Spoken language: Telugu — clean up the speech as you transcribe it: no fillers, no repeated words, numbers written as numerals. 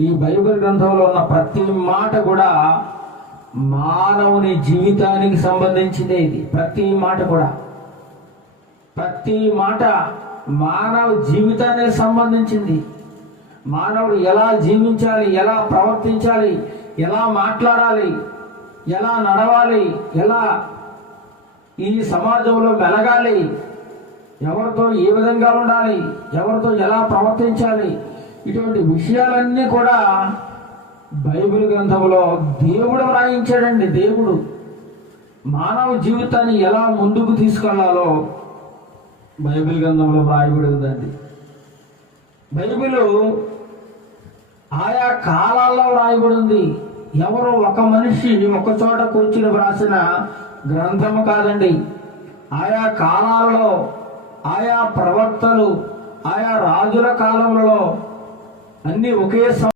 ఈ బైబిల్ గ్రంథంలో ఉన్న ప్రతి మాట కూడా మానవుని జీవితానికి సంబంధించిందే. ఇది ప్రతి మాట కూడా, ప్రతి మాట మానవ జీవితానికి సంబంధించింది. మానవుడు ఎలా జీవించాలి, ఎలా ప్రవర్తించాలి, ఎలా మాట్లాడాలి, ఎలా నడవాలి, ఎలా ఈ సమాజంలో మెలగాలి, ఎవరితో ఏ విధంగా ఉండాలి, ఎవరితో ఎలా ప్రవర్తించాలి, ఇటువంటి విషయాలన్నీ కూడా బైబిల్ గ్రంథంలో దేవుడు వ్రాయించాడండి. దేవుడు మానవ జీవితాన్ని ఎలా ముందుకు తీసుకెళ్లాలో బైబిల్ గ్రంథంలో వ్రాయబడి ఉందండి. బైబిల్ ఆయా కాలాల్లో వ్రాయబడి ఉంది. ఎవరో ఒక మనిషి ఒక చోట కూర్చుని వ్రాసిన గ్రంథము కాదండి. ఆయా కాలాలలో ఆయా ప్రవక్తలు ఆయా రాజుల కాలంలో అన్ని ఒకే